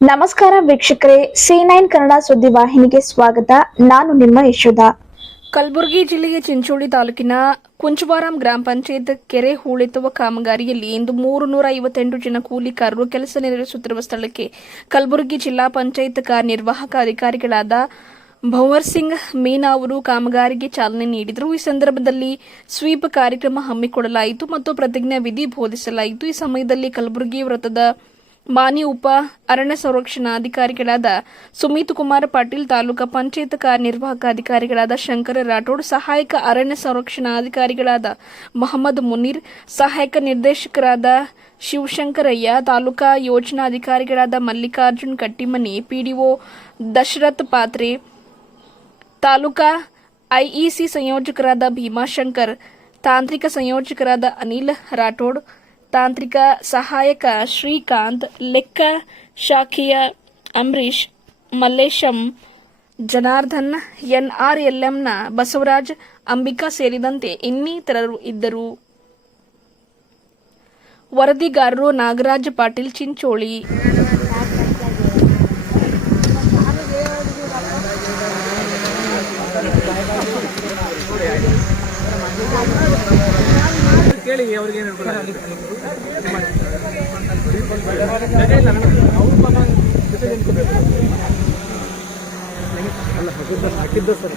ನಮಸ್ಕಾರ ವೀಕ್ಷಕರೇ C nine Kannada ಸುದ್ದಿ ವಾಹಿನಿಗೆ ಸ್ವಾಗತ. ನಾನು ನಿಮ್ಮ ಯಶೋಧ. ಕಲಬುರಗಿ ಜಿಲ್ಲೆಯ ಚಿಂಚೋಳಿ ತಾಲೂಕಿನ ಕುಂಚವಾರಾಮ್ ಗ್ರಾಮ ಪಂಚಾಯತ್ ಕೆರೆ ಹೂಳೆತ್ತುವ ಕಾಮಗಾರಿಯಲ್ಲಿ ಇಂದು ಮೂರು ನೂರ ಐವತ್ತೆಂಟು ಜನ ಕೂಲಿಕಾರರು ಕೆಲಸ ನಿರ್ವಹಿಸುತ್ತಿರುವ ಸ್ಥಳಕ್ಕೆ ಕಲಬುರಗಿ ಜಿಲ್ಲಾ ಪಂಚಾಯತ್ ಕಾರ್ಯನಿರ್ವಾಹಕ ಅಧಿಕಾರಿಗಳಾದ ಭವರ್ ಸಿಂಗ್ ಮೀನಾ ಅವರು ಕಾಮಗಾರಿಗೆ ಚಾಲನೆ ನೀಡಿದರು. ಈ ಸಂದರ್ಭದಲ್ಲಿ ಸ್ವೀಪ್ ಕಾರ್ಯಕ್ರಮ ಹಮ್ಮಿಕೊಳ್ಳಲಾಯಿತು ಮತ್ತು ಪ್ರತಿಜ್ಞಾ ವಿಧಿ ಬೋಧಿಸಲಾಯಿತು. ಈ ಸಮಯದಲ್ಲಿ ಕಲಬುರಗಿ ವೃತ್ತದ ಮಾನ್ಯ ಉಪ ಅರಣ್ಯ ಸಂರಕ್ಷಣಾಧಿಕಾರಿಗಳಾದ ಸುಮಿತ್ ಕುಮಾರ್ ಪಾಟೀಲ್, ತಾಲೂಕಾ ಪಂಚಾಯತ್ ಕಾರ್ಯನಿರ್ವಾಹಕ ಅಧಿಕಾರಿಗಳಾದ ಶಂಕರ ರಾಠೋಡ್, ಸಹಾಯಕ ಅರಣ್ಯ ಸಂರಕ್ಷಣಾಧಿಕಾರಿಗಳಾದ ಮೊಹಮ್ಮದ್ ಮುನೀರ್, ಸಹಾಯಕ ನಿರ್ದೇಶಕರಾದ ಶಿವಶಂಕರಯ್ಯ, ತಾಲೂಕಾ ಯೋಜನಾಧಿಕಾರಿಗಳಾದ ಮಲ್ಲಿಕಾರ್ಜುನ್ ಕಟ್ಟಿಮನಿ, ಪಿಡಿಒ ದಶರಥ್ ಪಾತ್ರೆ, ತಾಲೂಕಾ ಐಇಸಿ ಸಂಯೋಜಕರಾದ ಭೀಮಾಶಂಕರ್ ತಾಂತ್ರಿಕ ಸಂಯೋಜಕರಾದ ಅನಿಲ್ ರಾಠೋಡ್ ತಾಂತ್ರಿಕ ಸಹಾಯಕ ಶ್ರೀಕಾಂತ್, ಲೆಕ್ಕ ಶಾಖೆಯ ಅಂಬರೀಶ್ ಮಲ್ಲೇಶಂ, ಜನಾರ್ದನ್, ಎನ್ಆರ್ಎಲ್ಎಂನ ಬಸವರಾಜ್, ಅಂಬಿಕಾ ಸೇರಿದಂತೆ ಇನ್ನಿತರರು ಇದ್ದರು. ವರದಿಗಾರರು ನಾಗರಾಜ್ ಪಾಟೀಲ್ ಚಿಂಚೋಳಿ. ಕೇಳಿ ಅವ್ರಿಗೆ ಏನು ಅಲ್ಲ ಹಾಕಿದ್ದ ಸರ್